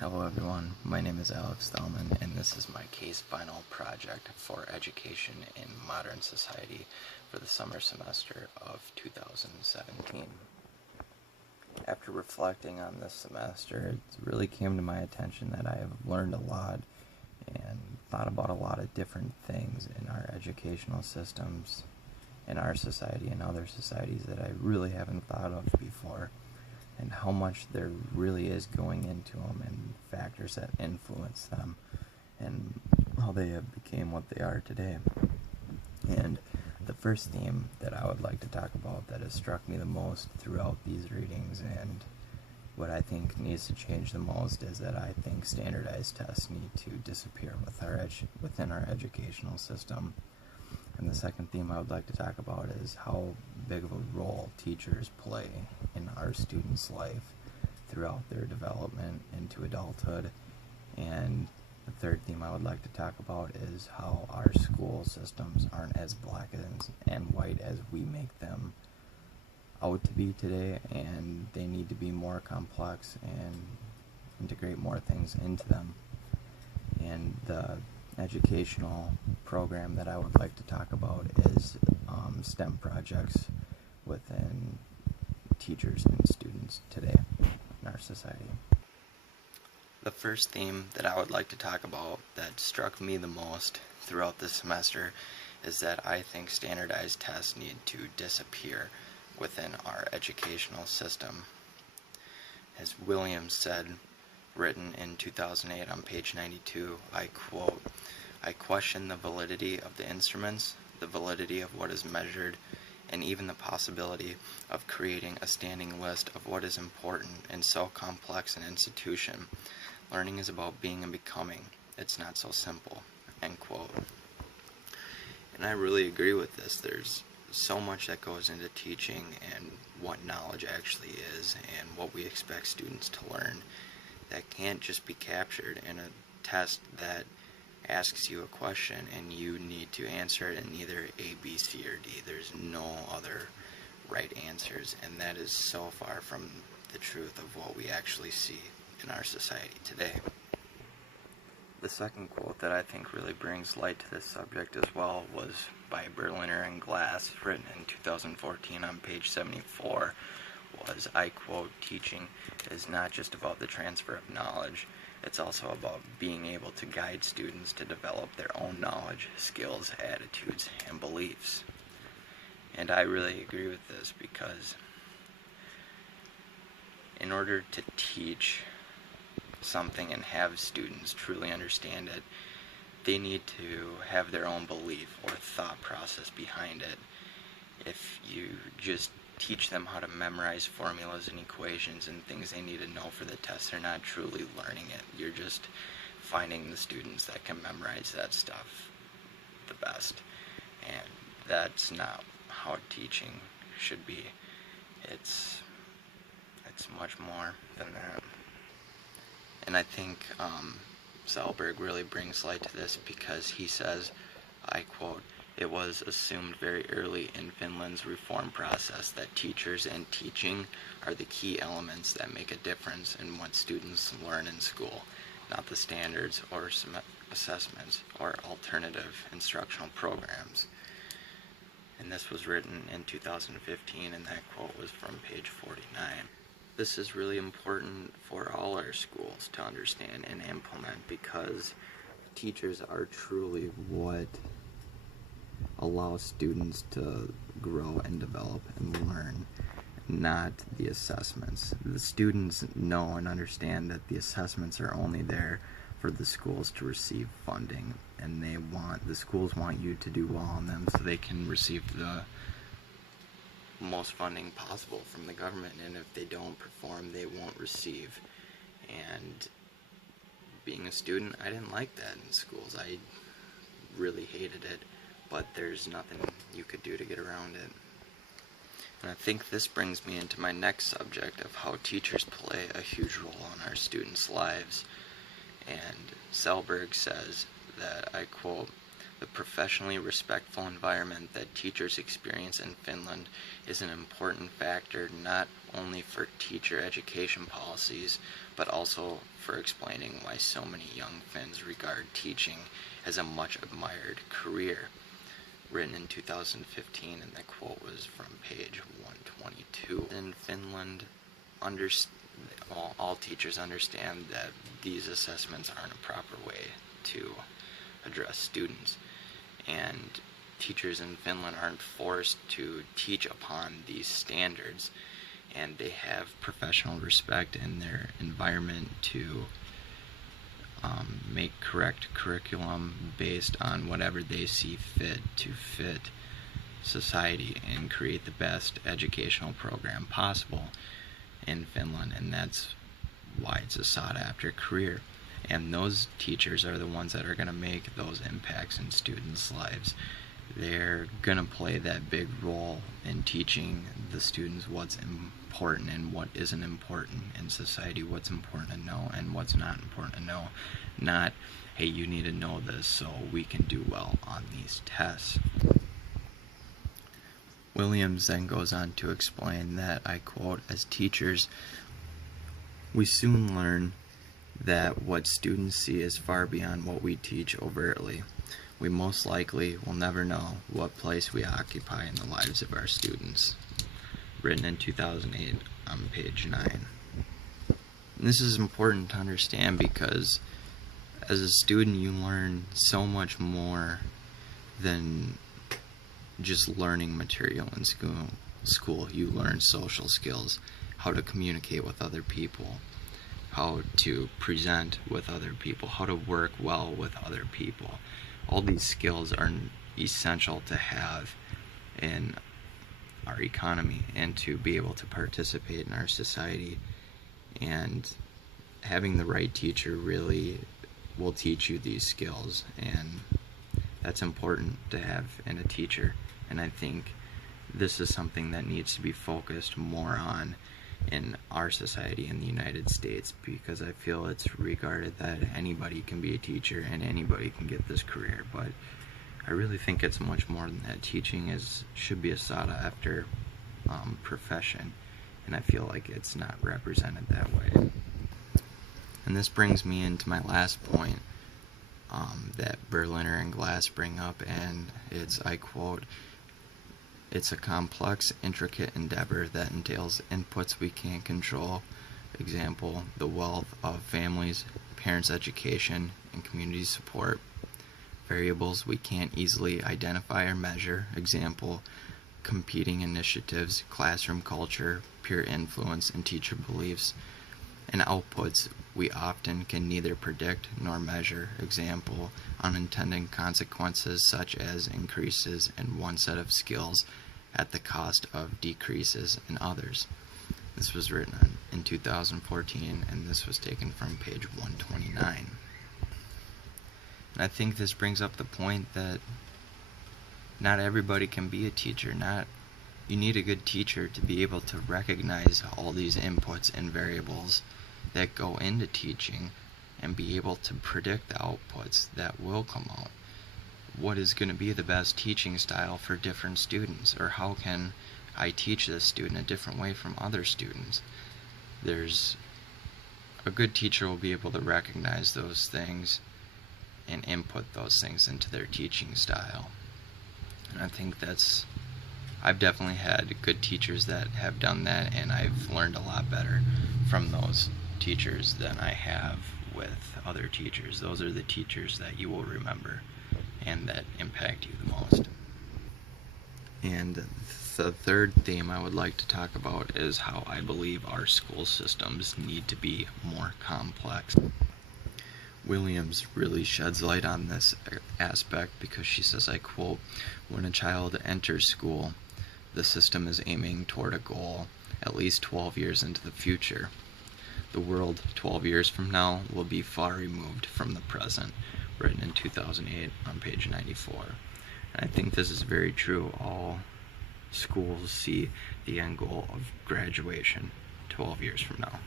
Hello everyone, my name is Thelemann, and this is my case final project for education in modern society for the summer semester of 2017. After reflecting on this semester, it really came to my attention that I have learned a lot and thought about a lot of different things in our educational systems, in our society and other societies that I really haven't thought of before, and how much there really is going into them and factors that influence them and how they have become what they are today. And the first theme that I would like to talk about that has struck me the most throughout these readings and what I think needs to change the most is that I think standardized tests need to disappear within our educational system. And the second theme I would like to talk about is how big of a role teachers play in our students' life throughout their development into adulthood. And the third theme I would like to talk about is how our school systems aren't as black and white as we make them out to be today, and they need to be more complex and integrate more things into them. And the educational program that I would like to talk about is STEM projects within teachers and students today in our society. The first theme that I would like to talk about that struck me the most throughout this semester is that I think standardized tests need to disappear within our educational system. As Williams said, written in 2008 on page 92, I quote, "I question the validity of the instruments, the validity of what is measured, and even the possibility of creating a standing list of what is important in so complex an institution. Learning is about being and becoming. It's not so simple." End quote. And I really agree with this. There's so much that goes into teaching and what knowledge actually is and what we expect students to learn that can't just be captured in a test that asks you a question and you need to answer it in either A, B, C, or D. There's no other right answers, and that is so far from the truth of what we actually see in our society today. The second quote that I think really brings light to this subject as well was by Berliner and Glass, written in 2014 on page 74, was, I quote, "Teaching is not just about the transfer of knowledge, it's also about being able to guide students to develop their own knowledge, skills, attitudes, and beliefs." And I really agree with this because in order to teach something and have students truly understand it, they need to have their own belief or thought process behind it. If you just teach them how to memorize formulas and equations and things they need to know for the test, they're not truly learning it. You're just finding the students that can memorize that stuff the best. And that's not how teaching should be. It's much more than that. And I think Selberg really brings light to this because he says, I quote, "It was assumed very early in Finland's reform process that teachers and teaching are the key elements that make a difference in what students learn in school, not the standards or assessments or alternative instructional programs." And this was written in 2015, and that quote was from page 49. This is really important for all our schools to understand and implement because teachers are truly what allows students to grow and develop and learn, not the assessments. The students know and understand that the assessments are only there for the schools to receive funding, and the schools want you to do well on them so they can receive the most funding possible from the government, and if they don't perform, they won't receive. And being a student, I didn't like that in schools. I really hated it, but there's nothing you could do to get around it. And I think this brings me into my next subject of how teachers play a huge role in our students' lives. And Selberg says that, I quote, "The professionally respectful environment that teachers experience in Finland is an important factor not only for teacher education policies, but also for explaining why so many young Finns regard teaching as a much admired career. Written in 2015, and the quote was from page 122. In Finland, all teachers understand that these assessments aren't a proper way to address students, and teachers in Finland aren't forced to teach upon these standards, and they have professional respect in their environment to make correct curriculum based on whatever they see fit to fit society and create the best educational program possible in Finland, and that's why it's a sought after career. And those teachers are the ones that are going to make those impacts in students' lives. They're going to play that big role in teaching the students what's important and what isn't important in society, what's important to know and what's not important to know. Not, hey, you need to know this so we can do well on these tests. Williams then goes on to explain that, I quote, "As teachers, we soon learn that what students see is far beyond what we teach overtly. We most likely will never know what place we occupy in the lives of our students." Written in 2008 on page 9. And this is important to understand because as a student you learn so much more than just learning material in school. You learn social skills, how to communicate with other people, how to present with other people, how to work well with other people. All these skills are essential to have in our economy and to be able to participate in our society. And having the right teacher really will teach you these skills, and that's important to have in a teacher. And I think this is something that needs to be focused more on in our society in the United States, because I feel it's regarded that anybody can be a teacher and anybody can get this career, but I really think it's much more than that. Teaching should be a sought after profession, and I feel like it's not represented that way. And this brings me into my last point that Berliner and Glass bring up, and it's, I quote, "It's a complex, intricate endeavor that entails inputs we can't control. Example, the wealth of families, parents' education, and community support. Variables we can't easily identify or measure. Example, competing initiatives, classroom culture, peer influence, and teacher beliefs. And outputs we often can neither predict nor measure. Example, unintended consequences such as increases in one set of skills at the cost of decreases in others." This was written in 2014, and this was taken from page 129. And I think this brings up the point that not everybody can be a teacher. You need a good teacher to be able to recognize all these inputs and variables that go into teaching and be able to predict the outputs that will come out. What is going to be the best teaching style for different students, or how can I teach this student a different way from other students? A good teacher will be able to recognize those things and input those things into their teaching style. And I think I've definitely had good teachers that have done that, and I've learned a lot better from those teachers than I have with other teachers. Those are the teachers that you will remember and that impact you the most. And the third theme I would like to talk about is how I believe our school systems need to be more complex. Williams really sheds light on this aspect because she says, I quote, "When a child enters school, the system is aiming toward a goal at least 12 years into the future. The world 12 years from now will be far removed from the present," written in 2008 on page 94. And I think this is very true. All schools see the end goal of graduation 12 years from now.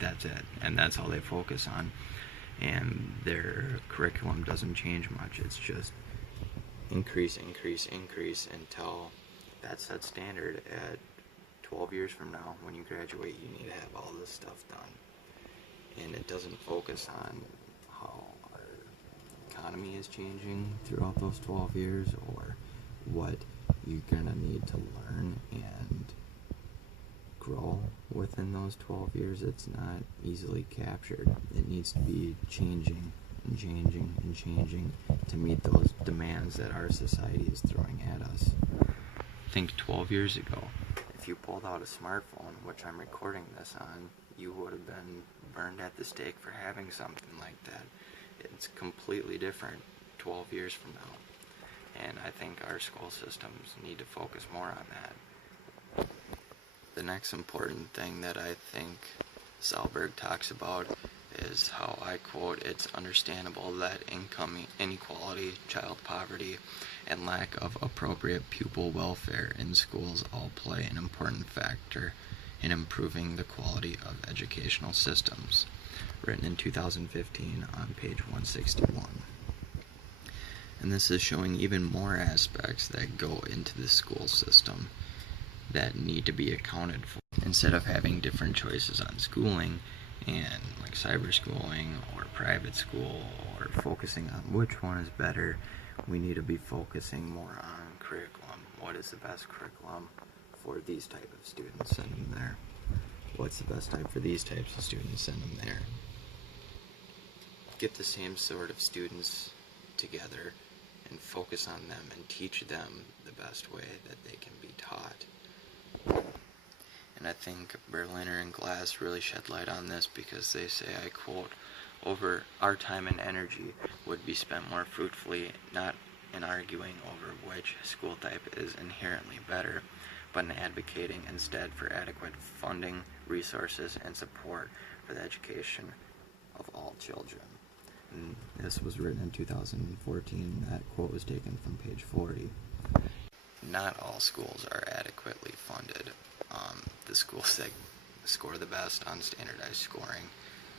That's it. And that's all they focus on. And their curriculum doesn't change much. It's just increase until that's that standard at 12 years from now. When you graduate, you need to have all this stuff done. and it doesn't focus on how our economy is changing throughout those 12 years or what you're gonna need to learn and grow within those 12 years. It's not easily captured. It needs to be changing and changing and changing to meet those demands that our society is throwing at us. Think 12 years ago, if you pulled out a smartphone, which I'm recording this on, you would have been burned at the stake for having something like that. It's completely different 12 years from now. And I think our school systems need to focus more on that. The next important thing that I think Zalberg talks about is how, I quote, "It's understandable that income inequality, child poverty, and lack of appropriate pupil welfare in schools all play an important factor in improving the quality of educational systems." Written in 2015 on page 161. And this is showing even more aspects that go into the school system that need to be accounted for. Instead of having different choices on schooling and like cyber schooling or private school or focusing on which one is better, we need to be focusing more on curriculum. What is the best curriculum for these type of students? Send them there. What's the best type for these types of students? Send them there. Get the same sort of students together and focus on them and teach them the best way that they can be taught. And I think Berliner and Glass really shed light on this because they say, I quote, "Over our time and energy would be spent more fruitfully, not in arguing over which school type is inherently better, but in advocating instead for adequate funding, resources, and support for the education of all children." And this was written in 2014. That quote was taken from page 40. Not all schools are adequately funded. The schools that score the best on standardized scoring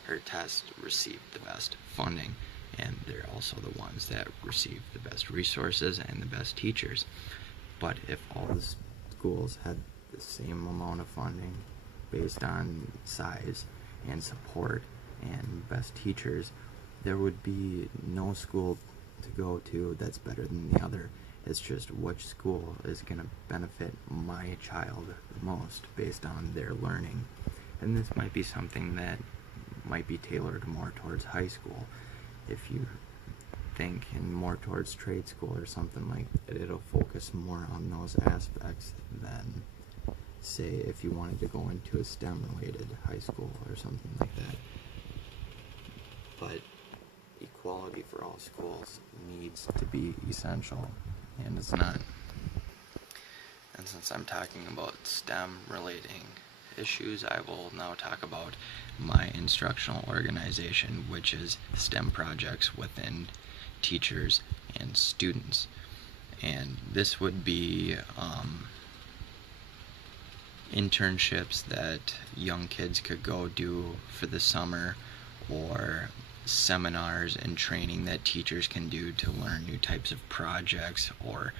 or tests receive the best funding, and they're also the ones that receive the best resources and the best teachers. But if all the schools had the same amount of funding based on size and support and best teachers, there would be no school to go to that's better than the other. It's just which school is going to benefit my child the most based on their learning. And this might be something that might be tailored more towards high school. If you think in more towards trade school or something like that, it'll focus more on those aspects than, say, if you wanted to go into a STEM-related high school or something like that. But equality for all schools needs to be essential, and it's not. And since I'm talking about STEM relating issues, I will now talk about my instructional organization, which is STEM projects within teachers and students. And this would be internships that young kids could go do for the summer, or seminars and training that teachers can do to learn new types of projects or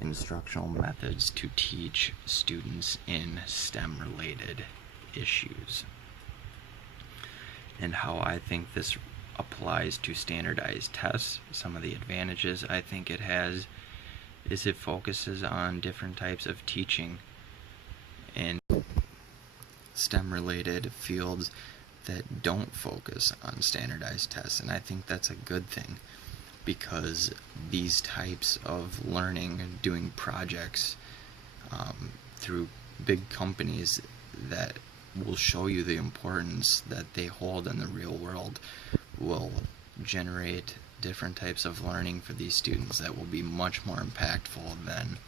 instructional methods to teach students in STEM related issues. And how I think this applies to standardized tests, some of the advantages I think it has is it focuses on different types of teaching in STEM related fields that don't focus on standardized tests, and I think that's a good thing, because these types of learning, doing projects through big companies that will show you the importance that they hold in the real world, will generate different types of learning for these students that will be much more impactful than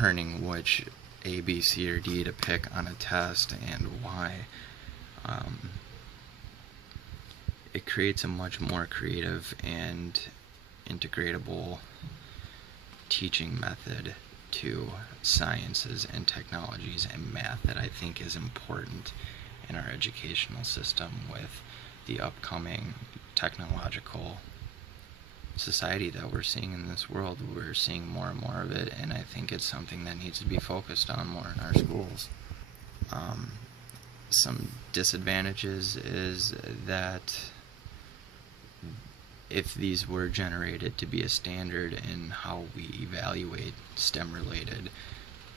learning which A, B, C, or D to pick on a test and why. It creates a much more creative and integratable teaching method to sciences and technologies and math that I think is important in our educational system with the upcoming technological society that we're seeing in this world. We're seeing more and more of it, and I think it's something that needs to be focused on more in our schools. Some disadvantages is that if these were generated to be a standard in how we evaluate STEM-related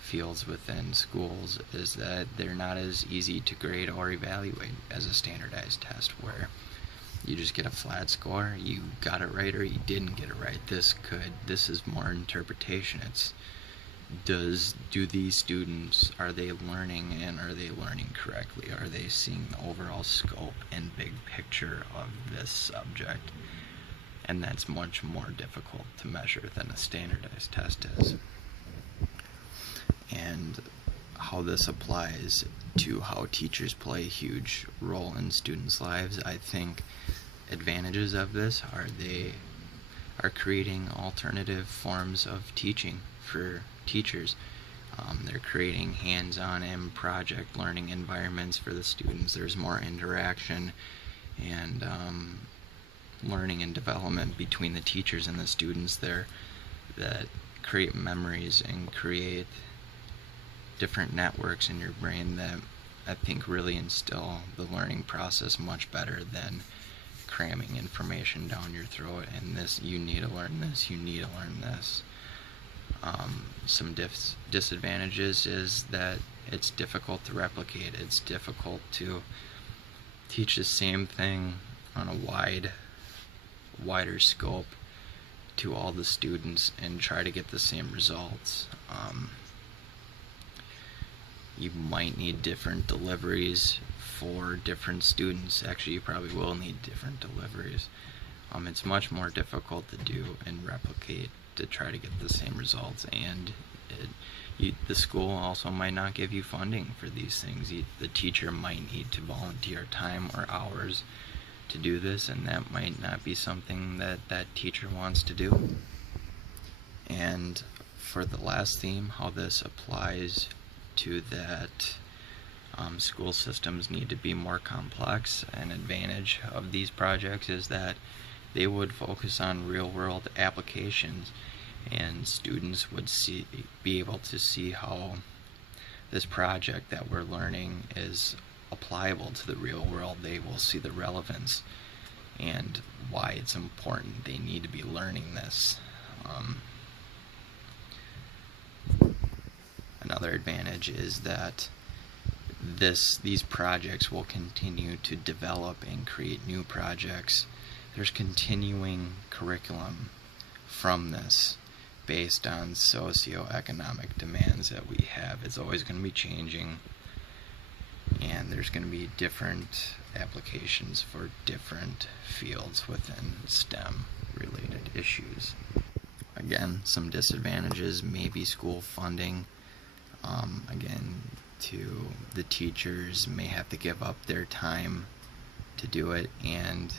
fields within schools, is that they're not as easy to grade or evaluate as a standardized test where you just get a flat score, you got it right or you didn't get it right. This is more interpretation. Do these students, are they learning, and are they learning correctly? Are they seeing the overall scope and big picture of this subject? And that's much more difficult to measure than a standardized test is. And how this applies to how teachers play a huge role in students' lives, I think advantages of this are they are creating alternative forms of teaching for teachers. They're creating hands-on and project learning environments for the students. There's more interaction and learning and development between the teachers and the students there that create memories and create different networks in your brain that I think really instill the learning process much better than cramming information down your throat and this, you need to learn this, you need to learn this. Some disadvantages is that it's difficult to replicate. It's difficult to teach the same thing on a wider scope to all the students and try to get the same results. You might need different deliveries for different students. Actually, you probably will need different deliveries. It's much more difficult to do and replicate to try to get the same results, and the school also might not give you funding for these things. The teacher might need to volunteer time or hours to do this, and that might not be something that that teacher wants to do. And for the last theme, how this applies to that school systems need to be more complex. An advantage of these projects is that they would focus on real-world applications, and students would be able to see how this project that we're learning is applicable to the real world. They will see the relevance and why it's important. They need to be learning this. Another advantage is that these projects will continue to develop and create new projects. There's continuing curriculum from this based on socioeconomic demands that we have. It's always going to be changing, and there's going to be different applications for different fields within STEM related issues. Again, some disadvantages, maybe school funding. Again, to the teachers may have to give up their time to do it, and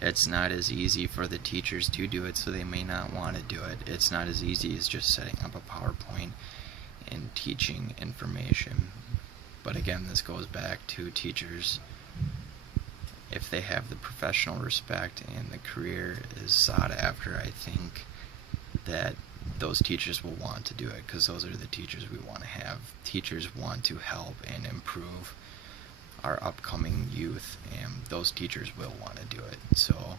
it's not as easy for the teachers to do it, so they may not want to do it. It's not as easy as just setting up a PowerPoint and teaching information. But again, this goes back to teachers. If they have the professional respect and the career is sought after, I think that those teachers will want to do it, because those are the teachers we want to have. Teachers want to help and improve our upcoming youth, and those teachers will want to do it. So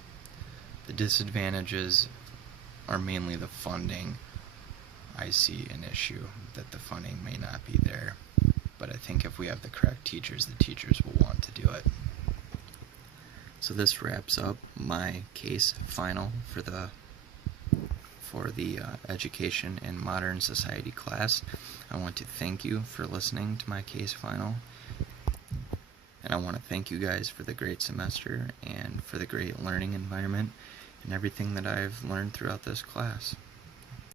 the disadvantages are mainly the funding. I see an issue that the funding may not be there, but I think if we have the correct teachers, the teachers will want to do it. So this wraps up my case final for the Education in Modern Society class. I want to thank you for listening to my case final, and I want to thank you guys for the great semester and for the great learning environment and everything that I've learned throughout this class.